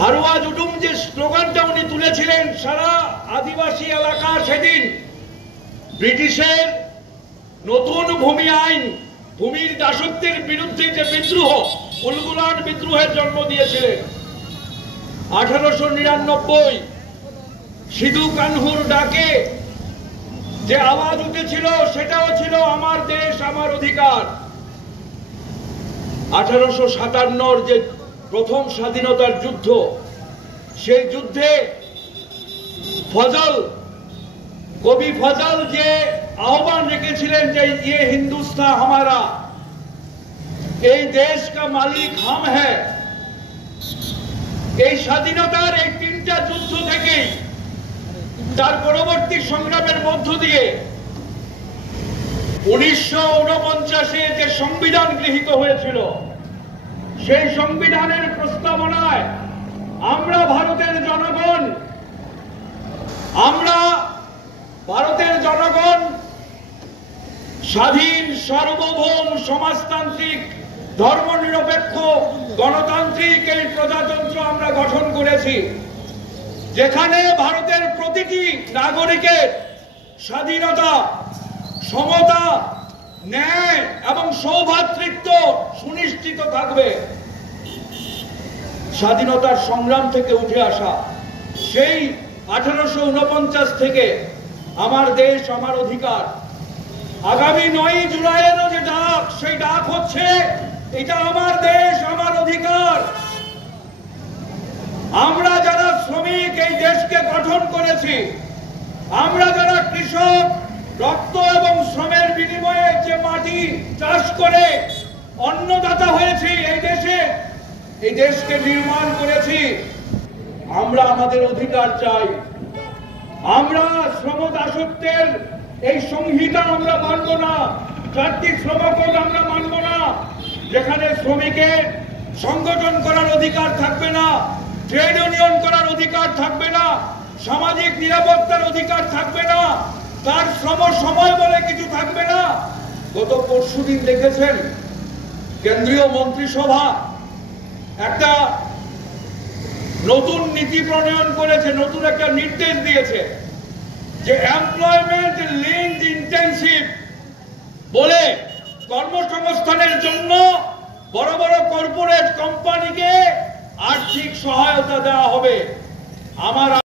হারুয়া জুডুম যে স্লোগানটা উনি তুলেছিলেন সারা আদিবাসী এলাকা সেদিন ব্রিটিশের নতুন ভূমি আইন, ভূমির দাসত্বের বিরুদ্ধে যে বিদ্রোহ, উলগুলান বিদ্রোহের জন্ম দিয়েছিলেন। 1899 সিধু কানহুর ডাকে যে আওয়াজ উঠেছিল সেটাও ছিল আমার দেশ আমার অধিকার। 1857 যে প্রথম স্বাধীনতার যুদ্ধ, সেই যুদ্ধে কবি ফজল যে আহ্বান রেখেছিলেন যে ये हिंदुस्तान हमारा, এই দেশ কা মালিক হাম হ্যায়, এই স্বাধীনতার এই তিনটা যুদ্ধ থেকে তার পরবর্তী সংগ্রামের মধ্য দিয়ে 1949-এ যে সংবিধান গৃহীত হয়েছিল, সেই সংবিধানের প্রস্তাবনায় আমরা ভারতের জনগণ স্বাধীন, সার্বভৌম, সমাজতান্ত্রিক, ধর্মনিরপেক্ষ, গণতান্ত্রিক এই প্রজাতন্ত্র আমরা গঠন করেছি, যেখানে ভারতের প্রতিটি নাগরিকের স্বাধীনতা, সমতা, ন্যায় এবং সৌভ্রাতৃত্ব সুনিশ্চিত থাকবে। স্বাধীনতার সংগ্রাম থেকে উঠে আসা সেই 1849 থেকে আমার দেশ আমার অধিকার, আগামী 9 জুলাইয়েরও যে ডাক, সেই ডাক হচ্ছে এটা আমার দেশ আমার অধিকার। আমরা যারা শ্রমিক এই দেশকে গঠন করেছি, আমরা যারা কৃষক রক্ত এবং শ্রমের বিনিময়ে যে মাটি চাষ করে অন্নদাতা হয়েছি এই দেশকে নির্মাণ করেছি, আমরা আমাদের অধিকার চাই। আমরা শ্রম দাসত্বের এই সংহিতা আমরা মানব না, 4টি শ্রমকোড আমরা মানব না, যেখানে শ্রমিকের সংগঠন করার অধিকার থাকবে না, ট্রেড ইউনিয়ন করার অধিকার থাকবে না, সামাজিক নিরাপত্তার অধিকার থাকবে না, তার শ্রম সময় বলে কিছু থাকবে না। গত পরশুদিন দেখেছেন কেন্দ্রীয় মন্ত্রিসভা একটা নতুন নীতি প্রণয়ন করেছে, নতুন একটা নির্দেশ দিয়েছে যে এমপ্লয়মেন্ট লিঙ্কড ইন্টেনসিভ বলে কর্মসংস্থানের জন্য বড় বড় কর্পোরেট কোম্পানিকে আর্থিক সহায়তা দেওয়া হবে। আমার